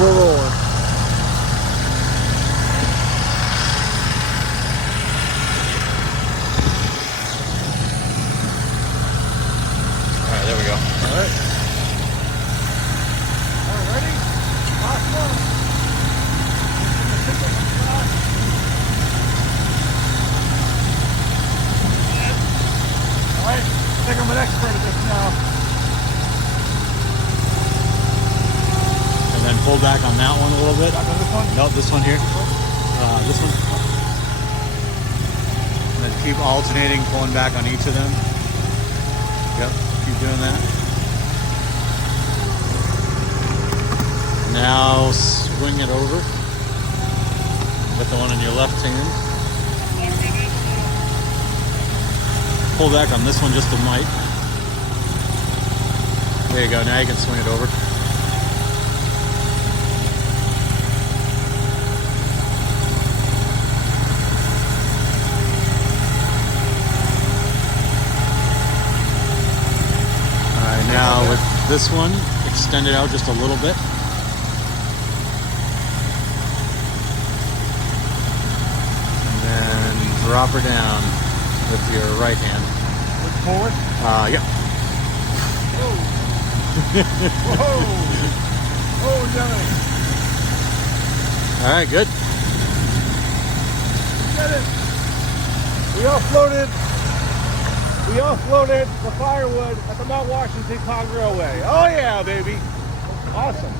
and we're rolling. All right, there we go. All right. All right, ready? Last one. All right, I think I'm an expert at this now. And then pull back on that one a little bit. Back on this one? No, this one here. This one. And then keep alternating, pulling back on each of them. Yep, keep doing that. Now swing it over. Put the one in your left hand. Pull back on this one just a mite. There you go, now you can swing it over. Now with this one, extend it out just a little bit. And then drop her down with your right hand. Look forward. Yep. Whoa. Whoa. Oh, Johnny. All right, good. We offloaded the firewood at the Mount Washington Cog Railway. Oh yeah, baby. Awesome.